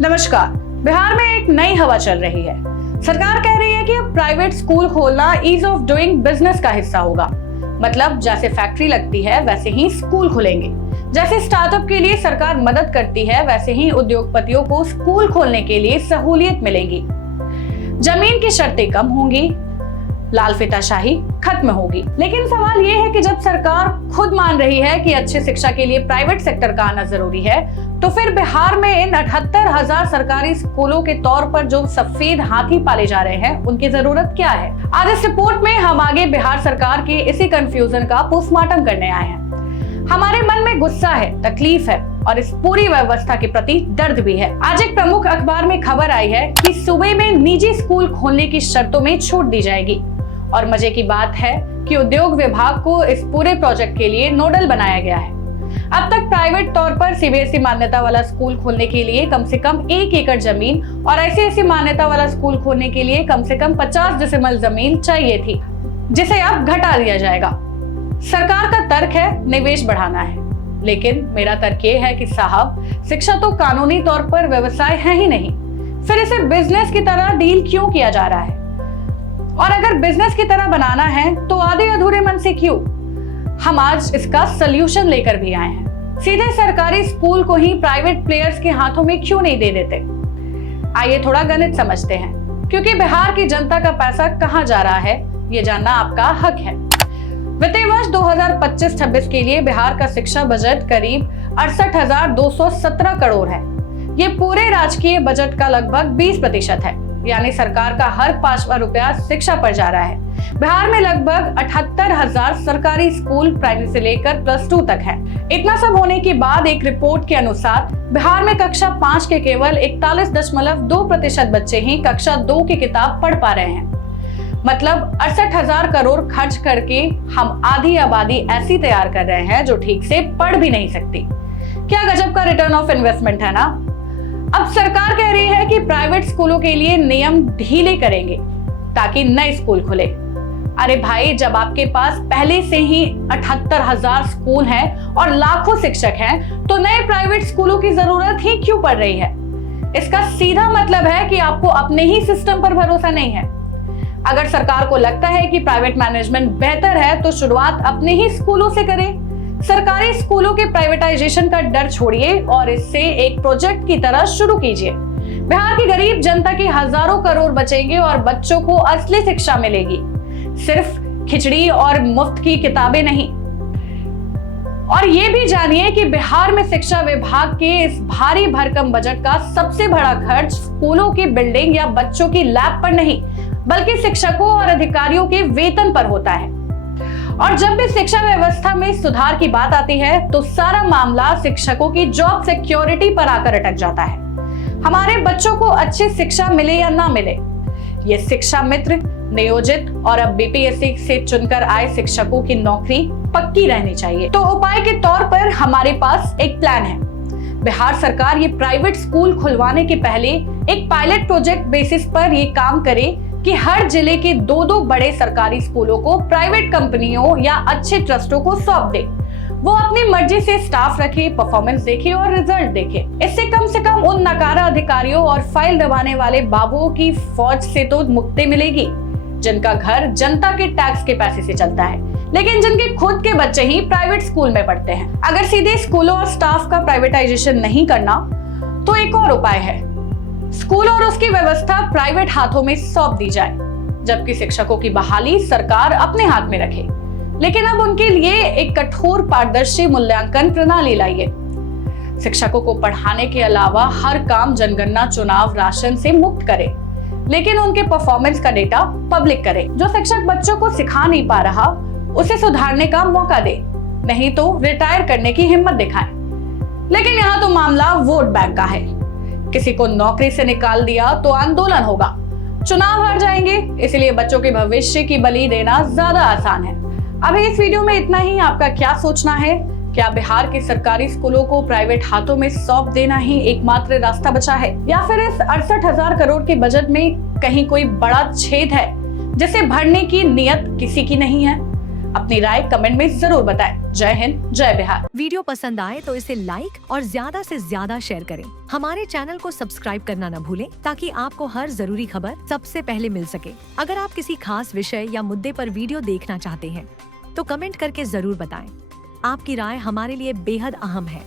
नमस्कार। बिहार में एक नई हवा चल रही है। सरकार कह रही है कि अब प्राइवेट स्कूल खोलना ईज ऑफ डूइंग बिजनेस का हिस्सा होगा। मतलब जैसे फैक्ट्री लगती है वैसे ही स्कूल खुलेंगे। जैसे स्टार्टअप के लिए सरकार मदद करती है वैसे ही उद्योगपतियों को स्कूल खोलने के लिए सहूलियत मिलेगी। जमीन की शर्तें कम होंगी, लाल फीताशाही खत्म होगी। लेकिन सवाल ये है कि जब सरकार खुद मान रही है कि अच्छी शिक्षा के लिए प्राइवेट सेक्टर का आना जरूरी है, तो फिर बिहार में इन 78,000 सरकारी स्कूलों के तौर पर जो सफेद हाथी पाले जा रहे हैं, उनकी जरूरत क्या है? आज इस रिपोर्ट में हम आगे बिहार सरकार के इसी कंफ्यूजन का पोस्टमार्टम करने आए हैं। हमारे मन में गुस्सा है, तकलीफ है और इस पूरी व्यवस्था के प्रति दर्द भी है। आज एक प्रमुख अखबार में खबर आई है कि सूबे में निजी स्कूल खोलने की शर्तों में छूट दी जाएगी। और मजे की बात है कि उद्योग विभाग को इस पूरे प्रोजेक्ट के लिए नोडल बनाया गया है। अब तक प्राइवेट तौर पर सीबीएसई मान्यता वाला स्कूल खोलने के लिए कम से कम 1 एकड़ जमीन और आईसीएसई मान्यता वाला स्कूल खोलने के लिए कम से कम 50 डेसिमल जमीन चाहिए थी, जिसे अब घटा दिया जाएगा। सरकार का तर्क है निवेश बढ़ाना है, लेकिन मेरा तर्क ये है कि साहब, शिक्षा तो कानूनी तौर पर व्यवसाय है ही नहीं, फिर इसे बिजनेस की तरह डील क्यों किया जा रहा है? और अगर बिजनेस की तरह बनाना है तो आधे अधूरे मन से क्यों? हम आज इसका सलूशन लेकर भी आए हैं। सीधे सरकारी स्कूल को ही प्राइवेट प्लेयर्स के हाथों में क्यों नहीं दे देते? आइए थोड़ा गणित समझते हैं, क्योंकि बिहार की जनता का पैसा कहां जा रहा है ये जानना आपका हक है। वित्तीय वर्ष 2025-26 के लिए बिहार का शिक्षा बजट करीब 68,217 करोड़ है। ये पूरे राजकीय बजट का लगभग 20% है, यानी सरकार का हर 5वां रुपया शिक्षा पर जा रहा है। बिहार में लगभग 78,000 सरकारी स्कूल प्राइमरी से लेकर +2 तक है। इतना सब होने के बाद एक रिपोर्ट के अनुसार बिहार में कक्षा 5 के केवल 41.2% बच्चे ही कक्षा 2 की किताब पढ़ पा रहे हैं। मतलब 68,000 करोड़ खर्च करके हम आधी आबादी ऐसी तैयार कर रहे हैं जो ठीक से पढ़ भी नहीं सकती। क्या गजब का रिटर्न ऑफ इन्वेस्टमेंट है ना। अब सरकार कह रही है कि प्राइवेट स्कूलों के लिए नियम ढीले करेंगे ताकि नए स्कूल खुले। अरे भाई, जब आपके पास पहले से ही 78,000 स्कूल हैं और लाखों शिक्षक हैं, तो नए प्राइवेट स्कूलों की जरूरत ही क्यों पड़ रही है? इसका सीधा मतलब है कि आपको अपने ही सिस्टम पर भरोसा नहीं है। अगर सरकार को लगता है कि प्राइवेट मैनेजमेंट बेहतर है, तो शुरुआत अपने ही स्कूलों से करे। सरकारी स्कूलों के प्राइवेटाइजेशन का डर छोड़िए और इससे एक प्रोजेक्ट की तरह शुरू कीजिए। बिहार की गरीब जनता के हजारों करोड़ बचेंगे और बच्चों को असली शिक्षा मिलेगी, सिर्फ खिचड़ी और मुफ्त की किताबें नहीं। और ये भी जानिए कि बिहार में शिक्षा विभाग के इस भारी भरकम बजट का सबसे बड़ा खर्च स्कूलों की बिल्डिंग या बच्चों की लैब पर नहीं, बल्कि शिक्षकों और अधिकारियों के वेतन पर होता है। और जब भी शिक्षा व्यवस्था में सुधार की बात आती है, तो सारा मामला शिक्षकों की जॉब सिक्योरिटी पर आकर अटक जाता है। हमारे बच्चों को अच्छी शिक्षा मिले या ना मिले, ये शिक्षा मित्र, नियोजित और अब बीपीएससी से चुनकर आए शिक्षकों की नौकरी पक्की रहनी चाहिए। तो उपाय के तौर पर हमारे पास एक प्लान है। बिहार सरकार ये प्राइवेट स्कूल खुलवाने के पहले एक पायलट प्रोजेक्ट बेसिस पर ये काम करे कि हर जिले के 2-2 बड़े सरकारी स्कूलों को प्राइवेट कंपनियों या अच्छे ट्रस्टों को सौंप दे। वो अपनी मर्जी से स्टाफ रखे, परफॉर्मेंस देखे और रिजल्ट देखे। इससे कम से कम उन नकारा अधिकारियों और फाइल दबाने वाले बाबुओं की फौज से तो मुक्ति मिलेगी, जिनका घर जनता के टैक्स के पैसे से चलता है, लेकिन जिनके खुद के बच्चे ही प्राइवेट स्कूल में पढ़ते हैं। अगर सीधे स्कूलों और स्टाफ का प्राइवेटाइजेशन नहीं करना, तो एक और उपाय है, स्कूल और उसकी व्यवस्था प्राइवेट हाथों में सौंप दी जाए, जबकि शिक्षकों की बहाली सरकार अपने हाथ में रखे। लेकिन अब उनके लिए एक कठोर पारदर्शी मूल्यांकन प्रणाली लाइए। शिक्षकों को पढ़ाने के अलावा हर काम, जनगणना, चुनाव, राशन से मुक्त करे, लेकिन उनके परफॉर्मेंस का डेटा पब्लिक करे। जो शिक्षक बच्चों को सिखा नहीं पा रहा, उसे सुधारने का मौका दे, नहीं तो रिटायर करने की हिम्मत दिखाए। लेकिन यहाँ तो मामला वोट बैंक का है। किसी को नौकरी से निकाल दिया तो आंदोलन होगा, चुनाव हार जाएंगे, इसलिए बच्चों के भविष्य की बलि देना ज्यादा आसान है। अभी इस वीडियो में इतना ही। आपका क्या सोचना है? क्या बिहार के सरकारी स्कूलों को प्राइवेट हाथों में सौंप देना ही एकमात्र रास्ता बचा है, या फिर इस 68,000 करोड़ के बजट में कहीं कोई बड़ा छेद है जिसे भरने की नियत किसी की नहीं है? अपनी राय कमेंट में जरूर बताएं। जय हिंद, जय बिहार। वीडियो पसंद आए तो इसे लाइक और ज्यादा से ज्यादा शेयर करें। हमारे चैनल को सब्सक्राइब करना न भूलें ताकि आपको हर जरूरी खबर सबसे पहले मिल सके। अगर आप किसी खास विषय या मुद्दे पर वीडियो देखना चाहते हैं तो कमेंट करके जरूर बताएं। आपकी राय हमारे लिए बेहद अहम है।